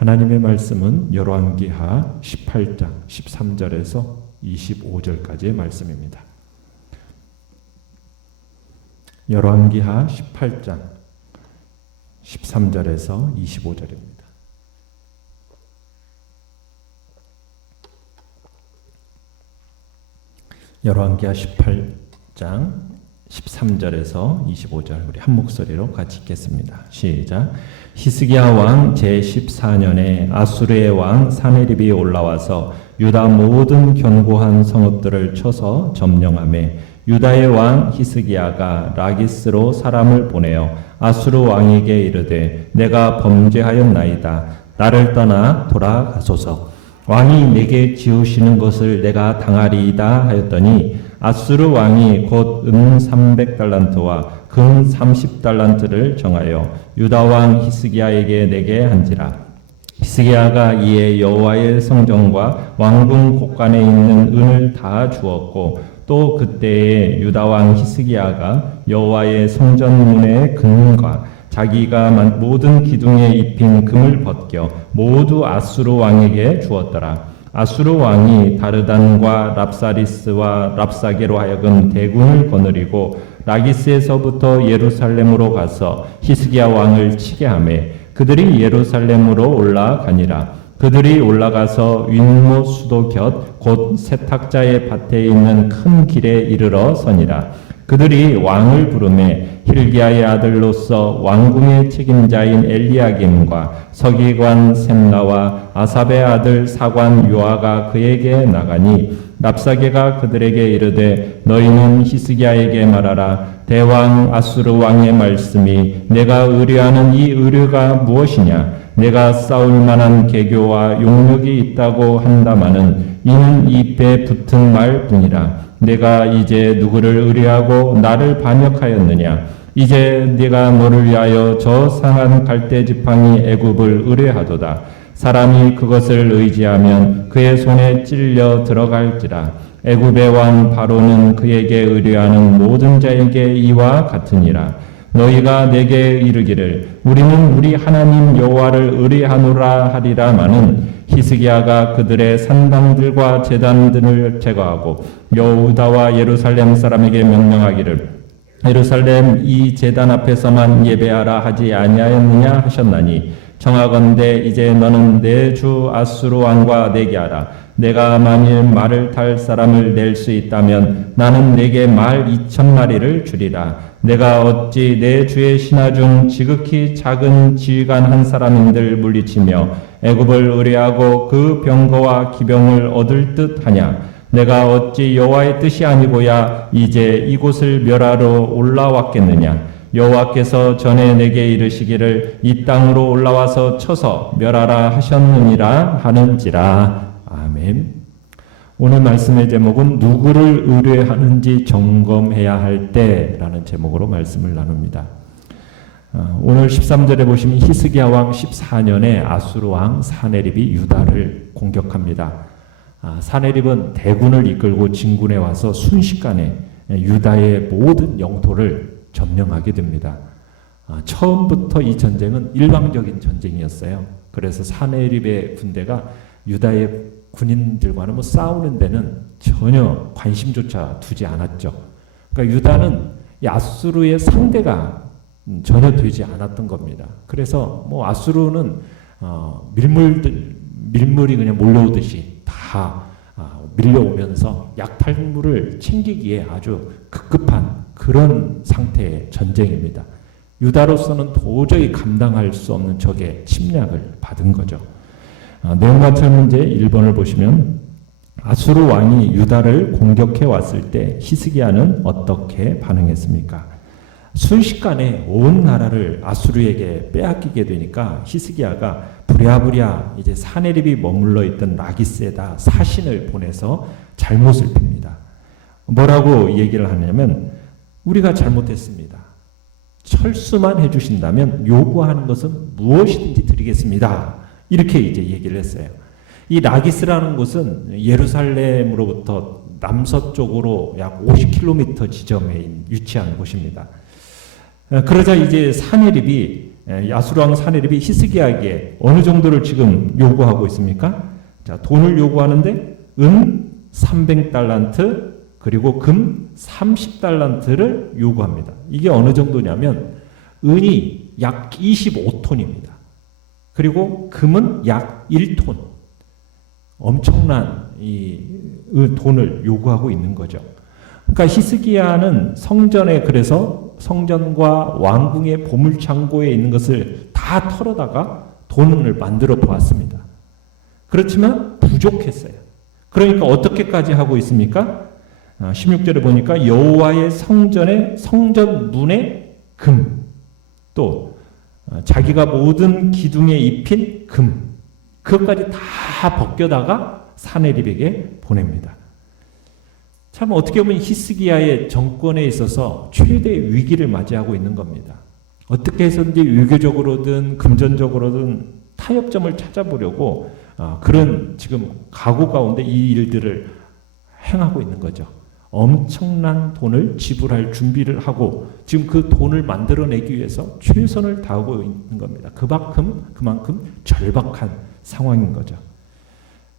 하나님의 말씀은 열왕기하 18장 13절에서 25절까지의 말씀입니다. 열왕기하 18장 13절에서 25절입니다. 열왕기하 18장 13절에서 25절 우리 한 목소리로 같이 읽겠습니다. 시작. 히스기야 왕 제14년에 아수르의 왕 사네립이 올라와서 유다 모든 견고한 성읍들을 쳐서 점령하매 유다의 왕 히스기야가 라기스로 사람을 보내어 아수르 왕에게 이르되 내가 범죄하였나이다. 나를 떠나 돌아가소서. 왕이 내게 지으시는 것을 내가 당하리이다 하였더니 아수르 왕이 곧 300달란트와 금 30달란트를 정하여 유다 왕 히스기야에게 내게 한지라. 히스기야가 이에 여호와의 성전과 왕궁 곳간에 있는 은을 다 주었고 또 그때에 유다 왕 히스기야가 여호와의 성전문의 금과 자기가 모든 기둥에 입힌 금을 벗겨 모두 아수르 왕에게 주었더라. 아수르 왕이 다르단과 랍사리스와 랍사게로 하여금 대군을 거느리고 라기스에서부터 예루살렘으로 가서 히스기야 왕을 치게 하매 그들이 예루살렘으로 올라가니라. 그들이 올라가서 윗못 수도 곁 곧 세탁자의 밭에 있는 큰 길에 이르러 서니라. 그들이 왕을 부르매 힐기야의 아들로서 왕궁의 책임자인 엘리야김과 서기관 셈나와 아삽의 아들 사관 요아가 그에게 나가니 랍사게가 그들에게 이르되 너희는 히스기야에게 말하라. 대왕 아수르 왕의 말씀이 내가 의뢰하는 이 의뢰가 무엇이냐? 내가 싸울 만한 계교와 용력이 있다고 한다마는 이는 입에 붙은 말뿐이라. 내가 이제 누구를 의뢰하고 나를 반역하였느냐? 이제 네가 너를 위하여 저 상한 갈대 지팡이 애굽을 의뢰하도다. 사람이 그것을 의지하면 그의 손에 찔려 들어갈지라. 애굽의 왕 바로는 그에게 의뢰하는 모든 자에게 이와 같으니라. 너희가 내게 이르기를 우리는 우리 하나님 여호와를 의뢰하노라 하리라마는 히스기야가 그들의 산당들과 제단들을 제거하고 여호다와 예루살렘 사람에게 명령하기를 예루살렘 이 제단 앞에서만 예배하라 하지 아니하였느냐 하셨나니 청하건대 이제 너는 내 주 아수르 왕과 내기하라. 내가 만일 말을 탈 사람을 낼 수 있다면 나는 내게 말 2,000마리를 주리라. 내가 어찌 내 주의 신하 중 지극히 작은 지휘관 한 사람인들 물리치며 애굽을 의뢰하고 그 병거와 기병을 얻을 듯 하냐? 내가 어찌 여호와의 뜻이 아니고야 이제 이곳을 멸하러 올라왔겠느냐? 여호와께서 전에 내게 이르시기를 이 땅으로 올라와서 쳐서 멸하라 하셨느니라 하는지라. 아멘. 오늘 말씀의 제목은 누구를 의뢰하는지 점검해야 할 때라는 제목으로 말씀을 나눕니다. 오늘 13절에 보시면 히스기야 왕 14년에 아수르 왕 사네립이 유다를 공격합니다. 사네립은 대군을 이끌고 진군해 와서 순식간에 유다의 모든 영토를 점령하게 됩니다. 처음부터 이 전쟁은 일방적인 전쟁이었어요. 그래서 사네립의 군대가 유다의 군인들과는 싸우는 데는 전혀 관심조차 두지 않았죠. 그러니까 유다는 이 아수르의 상대가 전혀 되지 않았던 겁니다. 그래서 아수르는 밀물이 그냥 몰려오듯이 다 밀려오면서 약탈물을 챙기기에 아주 급급한 그런 상태의 전쟁입니다. 유다로서는 도저히 감당할 수 없는 적의 침략을 받은 거죠. 내용과 문제 1번을 보시면 아수르 왕이 유다를 공격해 왔을 때 히스기야는 어떻게 반응했습니까? 순식간에 온 나라를 아수르에게 빼앗기게 되니까 히스기야가 부랴부랴 이제 사네립이 머물러 있던 라기스에다 사신을 보내서 잘못을 핍니다. 뭐라고 얘기를 하냐면 우리가 잘못했습니다. 철수만 해주신다면 요구하는 것은 무엇이든지 드리겠습니다. 이렇게 이제 얘기를 했어요. 이 라기스라는 곳은 예루살렘으로부터 남서쪽으로 약 50km 지점에 위치한 곳입니다. 그러자 이제 사네립이 아수르 왕 사네립이 히스기야에게 어느 정도를 지금 요구하고 있습니까? 자, 돈을 요구하는데 은 300달란트 그리고 금 30달란트를 요구합니다. 이게 어느 정도냐면 은이 약 25톤입니다. 그리고 금은 약 1톤. 엄청난 이 돈을 요구하고 있는 거죠. 그러니까 히스기야는 성전에 그래서 성전과 왕궁의 보물창고에 있는 것을 다 털어다가 돈을 만들어 보았습니다. 그렇지만 부족했어요. 그러니까 어떻게까지 하고 있습니까? 16절에 보니까 여호와의 성전의 성전 문에 금, 또 자기가 모든 기둥에 입힌 금, 그것까지 다 벗겨다가 사네립에게 보냅니다. 참 어떻게 보면 히스기야의 정권에 있어서 최대의 위기를 맞이하고 있는 겁니다. 어떻게 해서든지 외교적으로든 금전적으로든 타협점을 찾아보려고 그런 지금 각오 가운데 이 일들을 행하고 있는 거죠. 엄청난 돈을 지불할 준비를 하고 지금 그 돈을 만들어내기 위해서 최선을 다하고 있는 겁니다. 그만큼 절박한 상황인 거죠.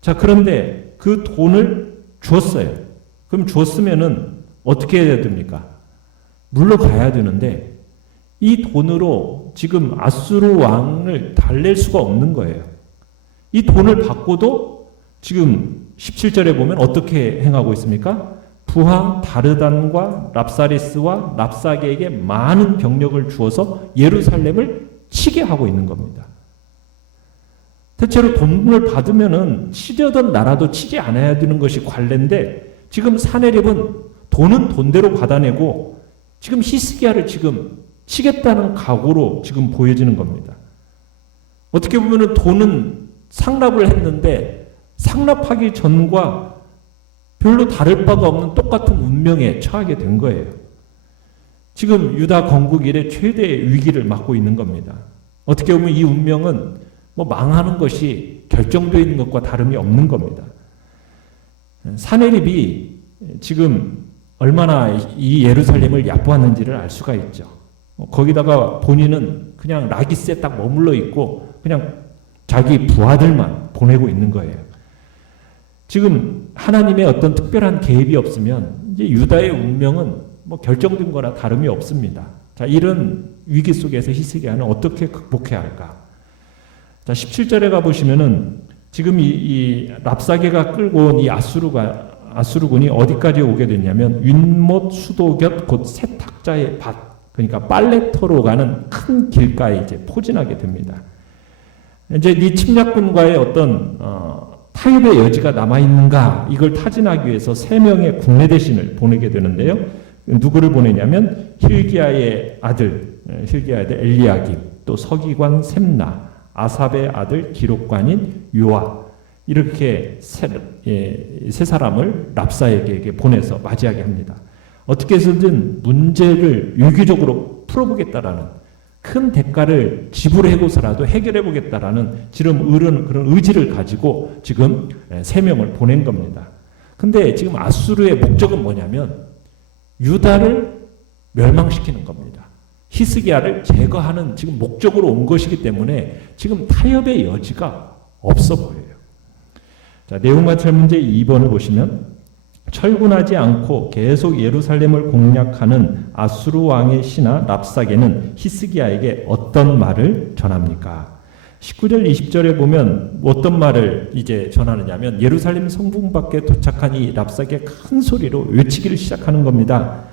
자, 그런데 그 돈을 줬어요. 그럼 줬으면은 어떻게 해야 됩니까? 물러가야 되는데 이 돈으로 지금 아수르 왕을 달랠 수가 없는 거예요. 이 돈을 받고도 지금 17절에 보면 어떻게 행하고 있습니까? 부하 다르단과 랍사리스와 랍사게에게 많은 병력을 주어서 예루살렘을 치게 하고 있는 겁니다. 대체로 돈을 받으면은 치려던 나라도 치지 않아야 되는 것이 관례인데 지금 사네립은 돈은 돈대로 받아내고 지금 히스기야를 지금 치겠다는 각오로 지금 보여지는 겁니다. 어떻게 보면은 돈은 상납을 했는데 상납하기 전과 별로 다를 바가 없는 똑같은 운명에 처하게 된 거예요. 지금 유다 건국 이래 최대의 위기를 맞고 있는 겁니다. 어떻게 보면 이 운명은 뭐 망하는 것이 결정되어 있는 것과 다름이 없는 겁니다. 사네립이 지금 얼마나 이 예루살렘을 얕보았는지를 알 수가 있죠. 거기다가 본인은 그냥 라기스에 딱 머물러 있고 그냥 자기 부하들만 보내고 있는 거예요. 지금 하나님의 어떤 특별한 개입이 없으면 이제 유다의 운명은 뭐 결정된 거나 다름이 없습니다. 자, 이런 위기 속에서 히스기야는 어떻게 극복해야 할까? 자, 17절에 가보시면은 지금 이 랍사게가 끌고 온 이 아수르군이 어디까지 오게 됐냐면 윗못 수도곁 곧 세탁자의 밭, 그러니까 빨래터로 가는 큰 길가에 이제 포진하게 됩니다. 이제 이 침략군과의 어떤 타협의 여지가 남아있는가 이걸 타진하기 위해서 3명의 국내 대신을 보내게 되는데요. 누구를 보내냐면 힐기야의 아들 엘리야김, 또 서기관 셈나, 아삽의 아들 기록관인 요아, 이렇게 세 사람을 랍사에게 보내서 맞이하게 합니다. 어떻게 해서든 문제를 유기적으로 풀어보겠다라는 큰 대가를 지불해고서라도 해결해보겠다라는 지금 그런 의지를 가지고 지금 3명을 보낸 겁니다. 근데 지금 아수르의 목적은 뭐냐면 유다를 멸망시키는 겁니다. 히스기야를 제거하는 지금 목적으로 온 것이기 때문에 지금 타협의 여지가 없어 보여요. 자, 내용마찰 문제 2번을 보시면 철군하지 않고 계속 예루살렘을 공략하는 아수르 왕의 신하 랍사게는 히스기야에게 어떤 말을 전합니까? 19절 20절에 보면 어떤 말을 이제 전하느냐면 예루살렘 성문 밖에 도착한 이 랍사게 큰 소리로 외치기를 시작하는 겁니다.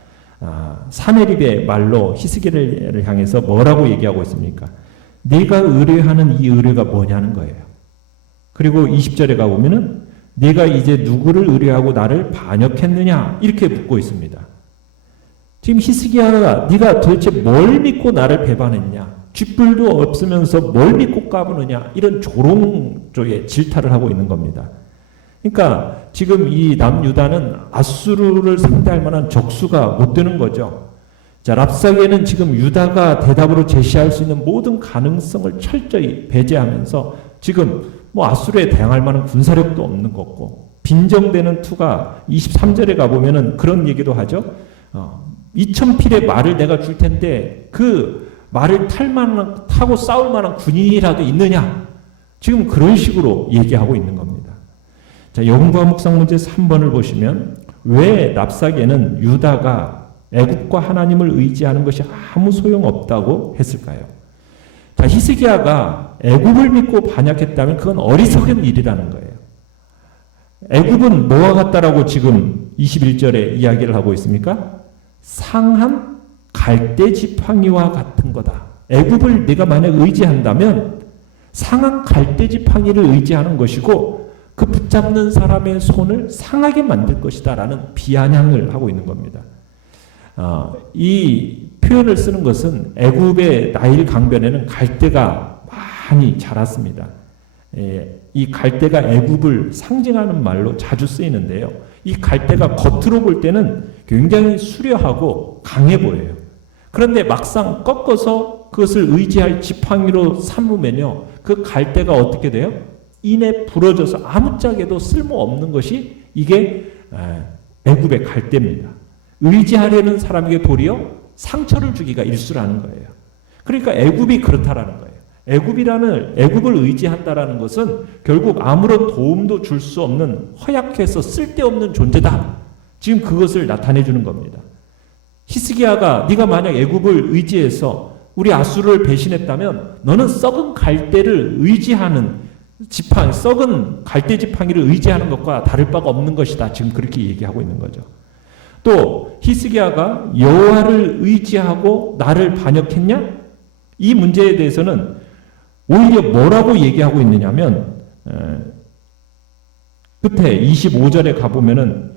사네립의 말로 히스기야를 향해서 뭐라고 얘기하고 있습니까? 네가 의뢰하는 이 의뢰가 뭐냐는 거예요. 그리고 20절에 가보면은 네가 이제 누구를 의뢰하고 나를 반역했느냐 이렇게 묻고 있습니다. 지금 히스기야가 네가 도대체 뭘 믿고 나를 배반했냐, 쥐뿔도 없으면서 뭘 믿고 까부느냐, 이런 조롱조의 질타를 하고 있는 겁니다. 그러니까 지금 이 남유다는 아수르를 상대할 만한 적수가 못 되는 거죠. 자, 랍사게는 지금 유다가 대답으로 제시할 수 있는 모든 가능성을 철저히 배제하면서 지금 뭐 아수르에 대항할 만한 군사력도 없는 거고, 빈정되는 투가 23절에 가보면은 그런 얘기도 하죠. 2000필의 말을 내가 줄 텐데 그 말을 타고 싸울 만한 군인이라도 있느냐? 지금 그런 식으로 얘기하고 있는 겁니다. 자, 여호와 묵상 문제 3번을 보시면 왜 랍사게는 유다가 애굽과 하나님을 의지하는 것이 아무 소용없다고 했을까요? 자, 히스기야가 애굽을 믿고 반역했다면 그건 어리석은 일이라는 거예요. 애굽은 뭐와 같다라고 지금 21절에 이야기를 하고 있습니까? 상한 갈대 지팡이와 같은 거다. 애굽을 내가 만약 의지한다면 상한 갈대 지팡이를 의지하는 것이고 그 붙잡는 사람의 손을 상하게 만들 것이다 라는 비아냥을 하고 있는 겁니다. 이 표현을 쓰는 것은 애굽의 나일 강변에는 갈대가 많이 자랐습니다. 이 갈대가 애굽을 상징하는 말로 자주 쓰이는데요. 이 갈대가 겉으로 볼 때는 굉장히 수려하고 강해 보여요. 그런데 막상 꺾어서 그것을 의지할 지팡이로 삼으면요, 그 갈대가 어떻게 돼요? 이내 부러져서 아무짝에도 쓸모없는 것이 이게 애굽의 갈대입니다. 의지하려는 사람에게 도리어 상처를 주기가 일쑤라는 거예요. 그러니까 애굽이 그렇다라는 거예요. 애굽을 의지한다라는 것은 결국 아무런 도움도 줄 수 없는 허약해서 쓸데없는 존재다. 지금 그것을 나타내 주는 겁니다. 히스기야가 네가 만약 애굽을 의지해서 우리 아수르를 배신했다면 너는 썩은 갈대를 의지하는 썩은 갈대 지팡이를 의지하는 것과 다를 바가 없는 것이다. 지금 그렇게 얘기하고 있는 거죠. 또 히스기야가 여호와를 의지하고 나를 반역했냐? 이 문제에 대해서는 오히려 뭐라고 얘기하고 있느냐면 끝에 25절에 가보면은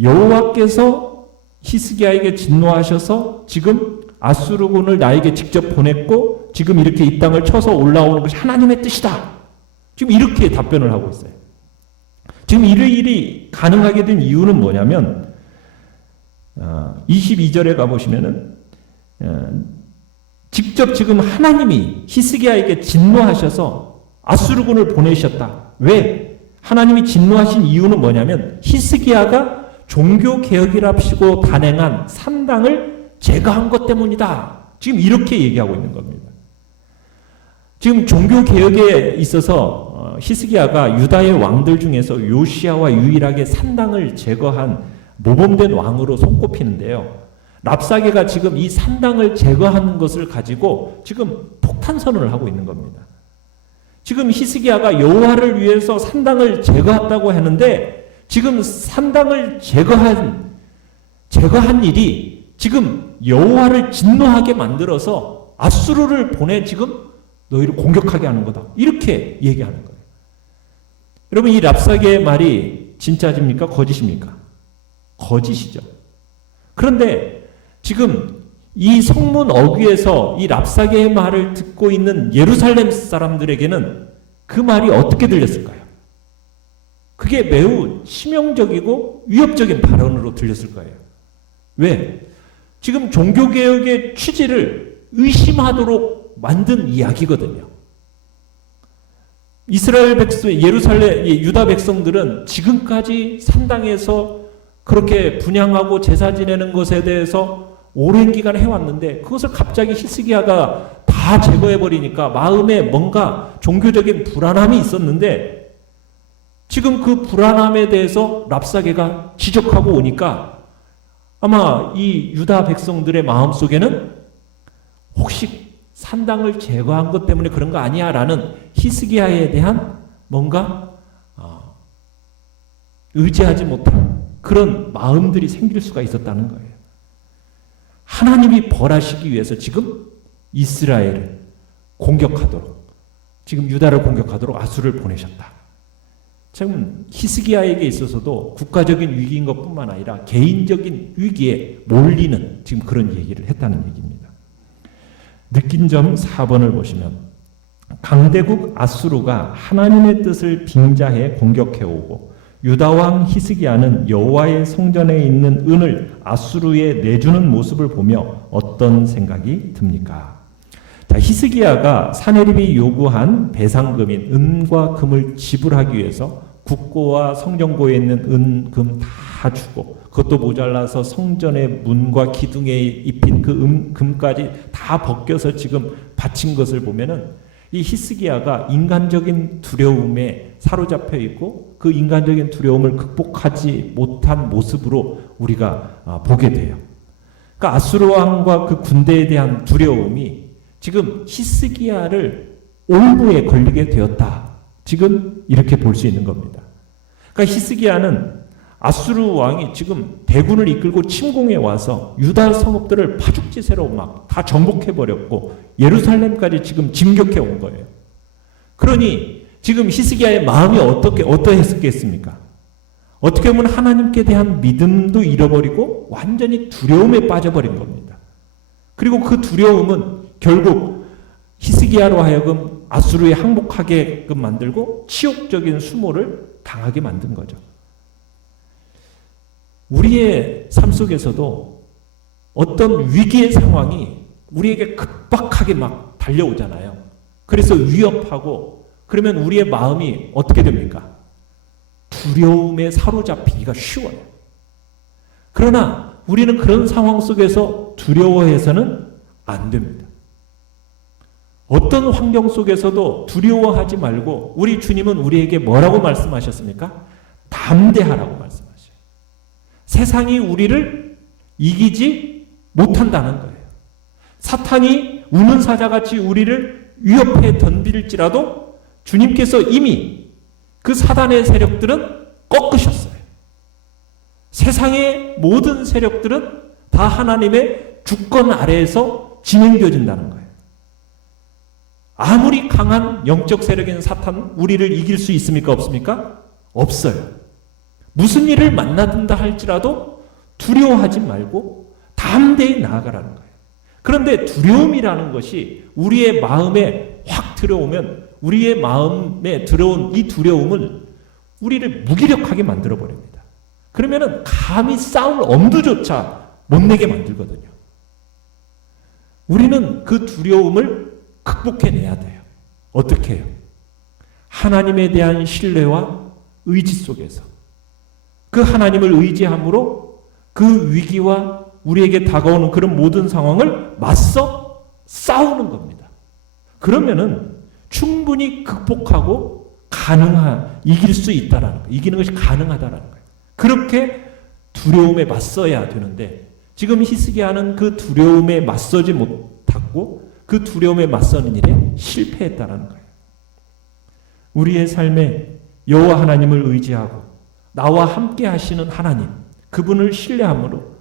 여호와께서 히스기야에게 진노하셔서 지금 아수르군을 나에게 직접 보냈고 지금 이렇게 이 땅을 쳐서 올라오는 것이 하나님의 뜻이다. 지금 이렇게 답변을 하고 있어요. 지금 이 일이 가능하게 된 이유는 뭐냐면 22절에 가보시면은 직접 지금 하나님이 히스기야에게 진노하셔서 아수르군을 보내셨다. 왜? 하나님이 진노하신 이유는 뭐냐면 히스기야가 종교개혁이랍시고 단행한 산당을 제거한 것 때문이다. 지금 이렇게 얘기하고 있는 겁니다. 지금 종교개혁에 있어서 히스기야가 유다의 왕들 중에서 요시야와 유일하게 산당을 제거한 모범된 왕으로 손꼽히는데요. 랍사게가 지금 이 산당을 제거하는 것을 가지고 지금 폭탄 선언을 하고 있는 겁니다. 지금 히스기야가 여호와를 위해서 산당을 제거했다고 하는데 지금 산당을 제거한 일이 지금 여호와를 진노하게 만들어서 아수르를 보내 지금 너희를 공격하게 하는 거다. 이렇게 얘기하는 거예요. 여러분, 이 랍사게의 말이 진짜입니까? 거짓입니까? 거짓이죠. 그런데 지금 이 성문 어귀에서 이 랍사게의 말을 듣고 있는 예루살렘 사람들에게는 그 말이 어떻게 들렸을까요? 그게 매우 치명적이고 위협적인 발언으로 들렸을 거예요. 왜? 지금 종교개혁의 취지를 의심하도록 만든 이야기거든요. 이스라엘 백성, 유다 백성들은 지금까지 산당에서 그렇게 분향하고 제사 지내는 것에 대해서 오랜 기간 해왔는데 그것을 갑자기 히스기야가 다 제거해버리니까 마음에 뭔가 종교적인 불안함이 있었는데 지금 그 불안함에 대해서 랍사게가 지적하고 오니까 아마 이 유다 백성들의 마음속에는 혹시 산당을 제거한 것 때문에 그런 거 아니야? 라는 히스기야에 대한 뭔가 의지하지 못한 그런 마음들이 생길 수가 있었다는 거예요. 하나님이 벌하시기 위해서 지금 이스라엘을 공격하도록, 지금 유다를 공격하도록 아수르를 보내셨다. 지금 히스기야에게 있어서도 국가적인 위기인 것뿐만 아니라 개인적인 위기에 몰리는 지금 그런 얘기를 했다는 얘기입니다. 느낀 점 4번을 보시면 강대국 아수르가 하나님의 뜻을 빙자해 공격해오고 유다왕 히스기야는 여호와의 성전에 있는 은을 아수르에 내주는 모습을 보며 어떤 생각이 듭니까? 자, 히스기야가 사네립이 요구한 배상금인 은과 금을 지불하기 위해서 국고와 성전고에 있는 은, 금 다 주고 그것도 모자라서 성전의 문과 기둥에 입힌 그 금까지 다 벗겨서 지금 바친 것을 보면은 이 히스기야가 인간적인 두려움에 사로잡혀 있고 그 인간적인 두려움을 극복하지 못한 모습으로 우리가 보게 돼요. 그러니까 아수르 왕과 그 군대에 대한 두려움이 지금 히스기야를 올무에 걸리게 되었다. 지금 이렇게 볼 수 있는 겁니다. 그러니까 히스기야는 아수르 왕이 지금 대군을 이끌고 침공해 와서 유다 성읍들을 파죽지세로 막 다 정복해버렸고 예루살렘까지 지금 진격해 온 거예요. 그러니 지금 히스기야의 마음이 어떠했겠습니까? 어떻게 보면 하나님께 대한 믿음도 잃어버리고 완전히 두려움에 빠져버린 겁니다. 그리고 그 두려움은 결국 히스기야로 하여금 아수르에 항복하게끔 만들고 치욕적인 수모를 당하게 만든 거죠. 우리의 삶 속에서도 어떤 위기의 상황이 우리에게 급박하게 막 달려오잖아요. 그래서 위협하고 그러면 우리의 마음이 어떻게 됩니까? 두려움에 사로잡히기가 쉬워요. 그러나 우리는 그런 상황 속에서 두려워해서는 안 됩니다. 어떤 환경 속에서도 두려워하지 말고 우리 주님은 우리에게 뭐라고 말씀하셨습니까? 담대하라고 말씀하셔요. 세상이 우리를 이기지 못한다는 거예요. 사탄이 우는 사자같이 우리를 위협해 덤빌지라도 주님께서 이미 그 사단의 세력들은 꺾으셨어요. 세상의 모든 세력들은 다 하나님의 주권 아래에서 진행되어진다는 거예요. 아무리 강한 영적 세력인 사탄은 우리를 이길 수 있습니까? 없습니까? 없어요. 무슨 일을 만나든다 할지라도 두려워하지 말고 담대히 나아가라는 거예요. 그런데 두려움이라는 것이 우리의 마음에 확 들어오면 우리의 마음에 들어온 이 두려움을 우리를 무기력하게 만들어버립니다. 그러면은 감히 싸울 엄두조차 못 내게 만들거든요. 우리는 그 두려움을 극복해내야 돼요. 어떻게 해요? 하나님에 대한 신뢰와 의지 속에서 그 하나님을 의지함으로 그 위기와 우리에게 다가오는 그런 모든 상황을 맞서 싸우는 겁니다. 그러면은 충분히 극복하고 이길 수 있다라는 거예요. 이기는 것이 가능하다라는 거예요. 그렇게 두려움에 맞서야 되는데 지금 히스기야는 그 두려움에 맞서지 못하고 그 두려움에 맞서는 일에 실패했다라는 거예요. 우리의 삶에 여호와 하나님을 의지하고 나와 함께 하시는 하나님, 그분을 신뢰함으로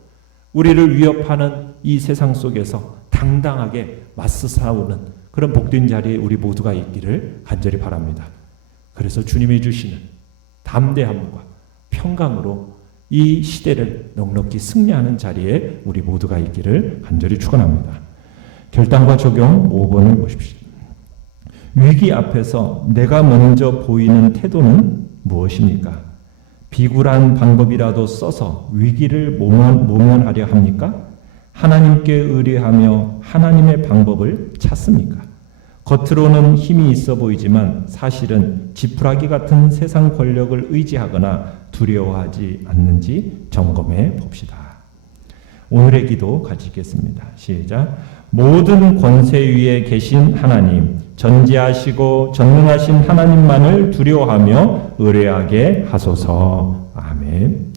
우리를 위협하는 이 세상 속에서 당당하게 맞서 싸우는 그런 복된 자리에 우리 모두가 있기를 간절히 바랍니다. 그래서 주님이 주시는 담대함과 평강으로 이 시대를 넉넉히 승리하는 자리에 우리 모두가 있기를 간절히 축원합니다. 결단과 적용 5번을 보십시오. 위기 앞에서 내가 먼저 보이는 태도는 무엇입니까? 비굴한 방법이라도 써서 위기를 모면하려 합니까? 하나님께 의뢰하며 하나님의 방법을 찾습니까? 겉으로는 힘이 있어 보이지만 사실은 지푸라기 같은 세상 권력을 의지하거나 두려워하지 않는지 점검해 봅시다. 오늘의 기도 같이 읽겠습니다. 시작. 모든 권세 위에 계신 하나님, 전지하시고 전능하신 하나님만을 두려워하며 의뢰하게 하소서. 아멘.